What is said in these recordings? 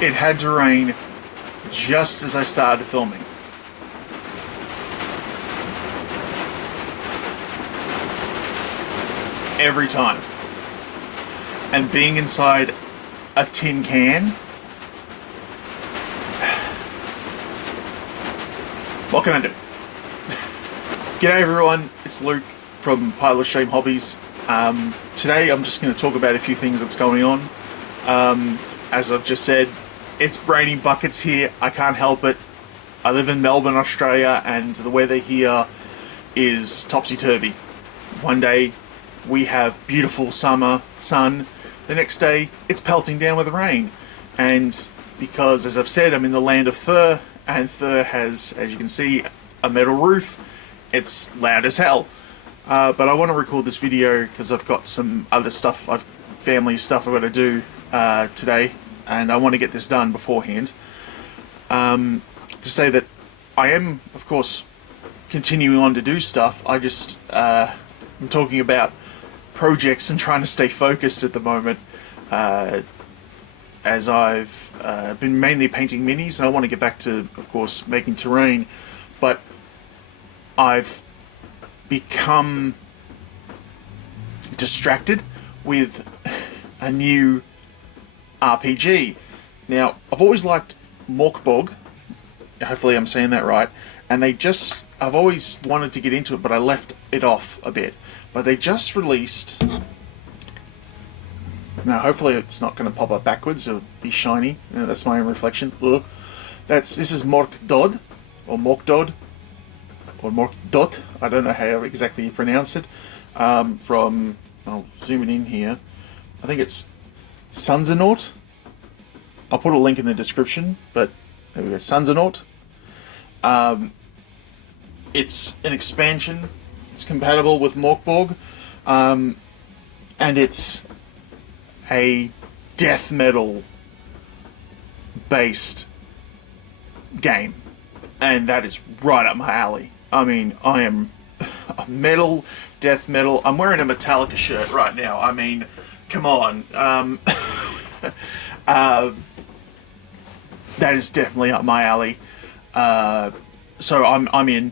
it had to rain just as I started filming. Every time. And being inside a tin can, what can I do? G'day everyone, it's Luke from Pile of Shame Hobbies. Today I'm just going to talk about a few things that's going on. As I've just said, it's raining buckets here. I can't help it. I live in Melbourne, Australia, and the weather here is topsy-turvy. One day we have beautiful summer sun. The next day it's pelting down with rain. And because, as I've said, I'm in the land of Thur, and Thur has, as you can see, a metal roof. It's loud as hell. But I want to record this video because I've got some other stuff, family stuff I've got to do today, and I want to get this done beforehand. To say that I am, of course, continuing on to do stuff. I'm talking about projects and trying to stay focused at the moment, as I've been mainly painting minis, and I want to get back to, of course, making terrain, but I've become distracted with a new RPG. Now, I've always liked Mörk Död, hopefully I'm saying that right, and I've always wanted to get into it, but I left it off a bit. But they just released, now hopefully it's not going to pop up backwards, it'll be shiny. That's my own reflection. This is Mörk Död, or Mörk Död, or Mörk Död, I don't know how exactly you pronounce it. From, I'll zoom it in here, I think it's Sunzernaut. I'll put a link in the description, but there we go, Sunzernaut. It's an expansion. It's compatible with Mörk Död, and it's a death metal based game, and that is right up my alley. I mean, I am metal, death metal. I'm wearing a Metallica shirt right now. I mean, come on. That is definitely up my alley. So I'm in.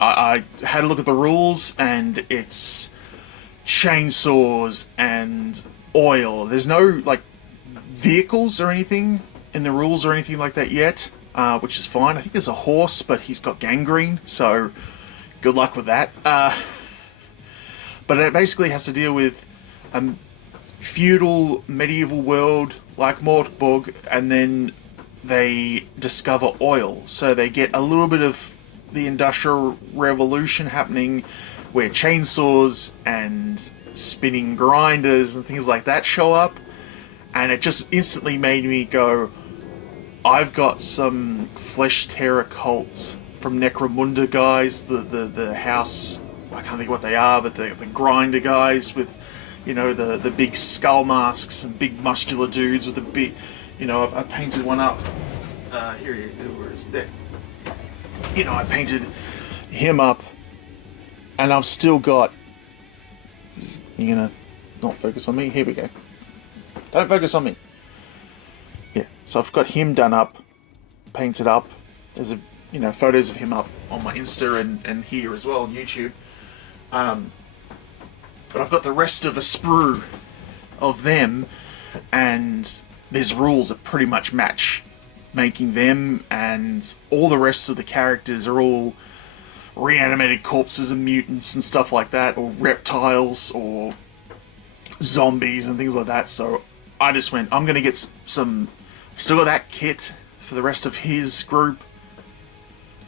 I had a look at the rules, and it's chainsaws and oil. There's no like vehicles or anything in the rules or anything like that yet, which is fine. I think there's a horse, but he's got gangrene, so good luck with that. But it basically has to deal with a feudal medieval world like Mörk Död, and then they discover oil, so they get a little bit of the Industrial Revolution happening, where chainsaws and spinning grinders and things like that show up, and it just instantly made me go, I've got some Flesh Terror cults from Necromunda guys, the house, I can't think what they are, but the grinder guys with, you know, the big skull masks and big muscular dudes with the big, you know, I've painted one up. Here he is. Where is it? There. You know, I painted him up, and I've still got. You're gonna not focus on me? Here we go. Don't focus on me. Yeah. So I've got him done up, painted up. There's photos of him up on my Insta and here as well on YouTube. But I've got the rest of a sprue of them, and there's rules that pretty much match making them, and all the rest of the characters are all reanimated corpses and mutants and stuff like that, or reptiles or zombies and things like that. So I just went, I'm going to get some, still got that kit for the rest of his group,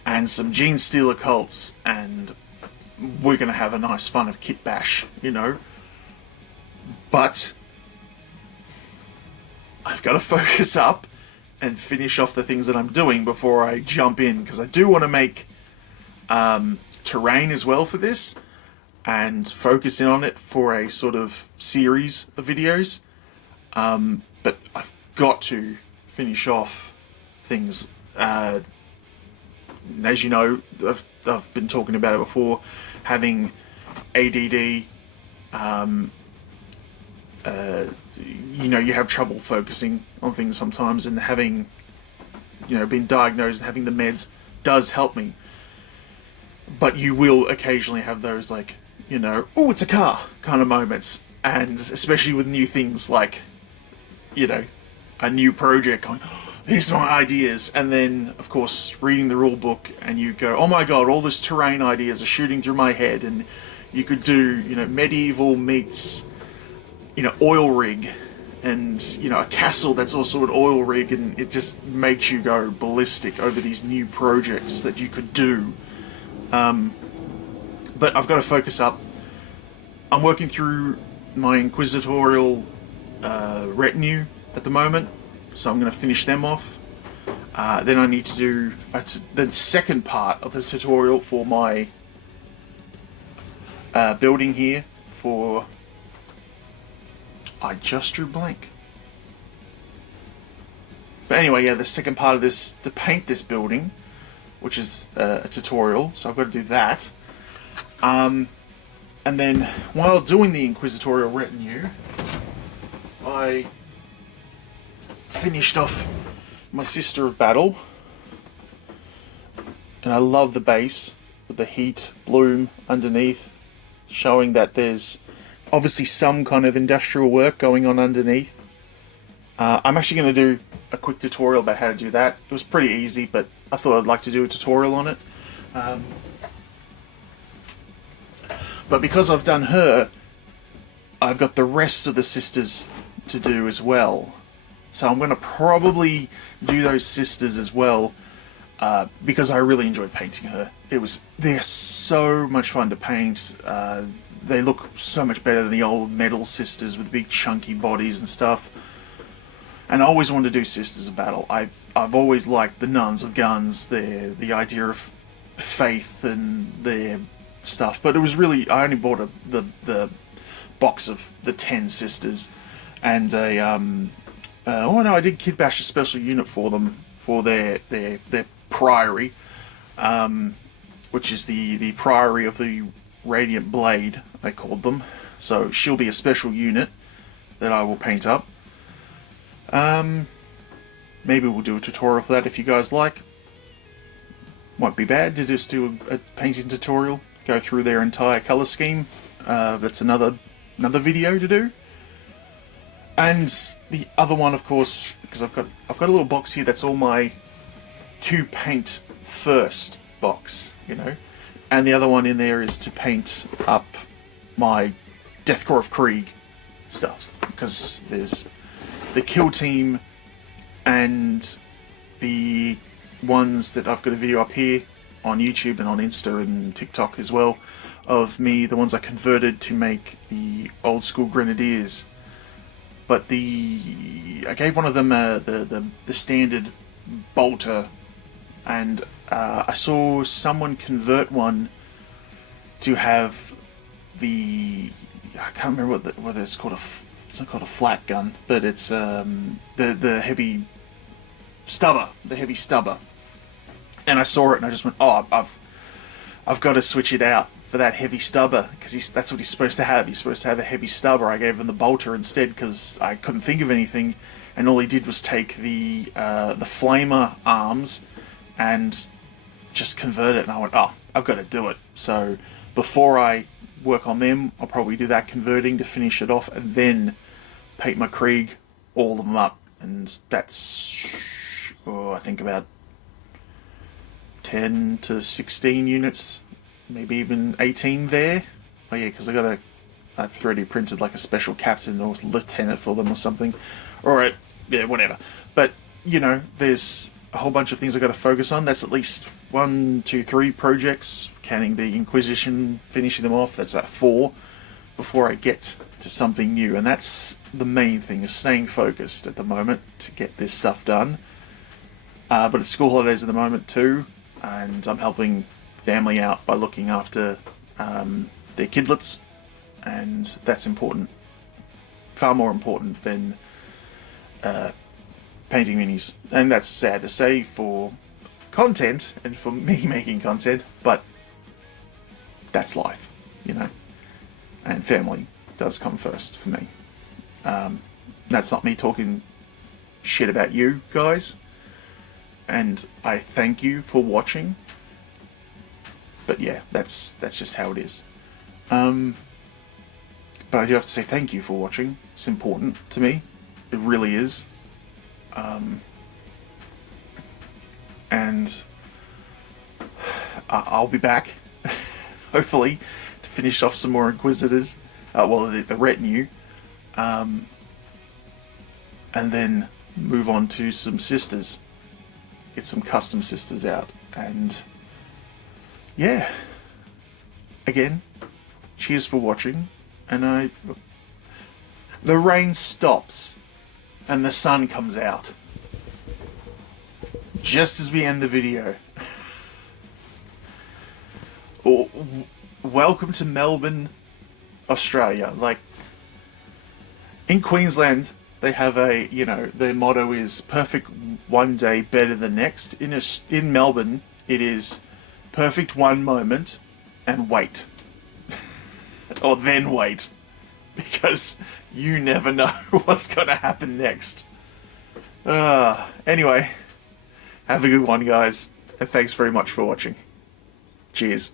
and some Gene Stealer cults, and we're going to have a nice fun of kit bash, you know. But I've got to focus up and finish off the things that I'm doing before I jump in, because I do want to make terrain as well for this, and focus in on it for a sort of series of videos. But I've got to finish off things. As you know, I've been talking about it before, having ADD, you have trouble focusing on things sometimes, and having, been diagnosed and having the meds does help me. But you will occasionally have those, like, oh, it's a car kind of moments. And especially with new things like, a new project going, oh, these are my ideas. And then, of course, reading the rule book and you go, oh my god, all this terrain ideas are shooting through my head. And you could do, medieval meets, oil rig. And, a castle that's also an oil rig. And it just makes you go ballistic over these new projects that you could do. But I've got to focus up. I'm working through my inquisitorial retinue at the moment, so I'm going to finish them off. Then I need to do the second part of the tutorial for my building here for... I just drew blank. But anyway, yeah, the second part of this, to paint this building, which is a tutorial, so I've got to do that. And then, while doing the inquisitorial retinue, I finished off my Sister of Battle, and I love the base with the heat bloom underneath, showing that there's obviously some kind of industrial work going on underneath. I'm actually going to do a quick tutorial about how to do that. It was pretty easy, but I thought I'd like to do a tutorial on it. But because I've done her, I've got the rest of the sisters to do as well. So I'm going to probably do those sisters as well, because I really enjoyed painting her. They're so much fun to paint. They look so much better than the old metal sisters with big chunky bodies and stuff. And I always wanted to do Sisters of Battle. I've always liked the nuns with guns, the idea of faith and their stuff. But it was really, I only bought the box of the 10 sisters, and I did Kid Bash a special unit for them for their priory, which is the priory of the Radiant Blade, they called them. So she'll be a special unit that I will paint up. Maybe we'll do a tutorial for that if you guys like. Might be bad to just do a painting tutorial, go through their entire colour scheme. That's another video to do. And the other one, of course, because I've got a little box here that's all my to paint first box, and the other one in there is to paint up my Deathcore of Krieg stuff, because there's the kill team and the ones that I've got a video up here on YouTube and on Insta and TikTok as well of me, the ones I converted to make the old school grenadiers. But I gave one of them the standard bolter, and I saw someone convert one to have I can't remember whether it's called it's not called a flat gun, but it's the heavy stubber, and I saw it and I just went, oh, I've got to switch it out for that heavy stubber, because that's what he's supposed to have. He's supposed to have a heavy stubber. I gave him the bolter instead because I couldn't think of anything, and all he did was take the flamer arms and just convert it, and I went, oh, I've got to do it. So before I work on them, I'll probably do that converting to finish it off, and then paint my Krieg, all of them up, and that's, I think about 10 to 16 units, maybe even 18 there. Oh yeah, because I've 3D printed like a special captain or lieutenant for them or something. Alright, yeah, whatever. But, there's a whole bunch of things I've got to focus on. That's at least 1, 2, 3 projects, counting the Inquisition, finishing them off. That's about 4 before I get to something new. And that's the main thing, is staying focused at the moment to get this stuff done. But it's school holidays at the moment too, and I'm helping family out by looking after their kidlets, and that's important. Far more important than painting minis. And that's sad to say for content and for me making content, but that's life, and family does come first for me. That's not me talking shit about you guys. And I thank you for watching. But yeah, that's just how it is. But I do have to say thank you for watching. It's important to me. It really is. And I'll be back, hopefully, to finish off some more Inquisitors. The retinue. And then move on to some sisters. Get some custom sisters out. And yeah. Again, cheers for watching. And the rain stops and the sun comes out just as we end the video. Welcome to Melbourne, Australia. Like, in Queensland, they have their motto is perfect one day, better than next. In Melbourne, it is perfect one moment and wait. Or then wait, because you never know what's going to happen next. Anyway, have a good one, guys, and thanks very much for watching. Cheers.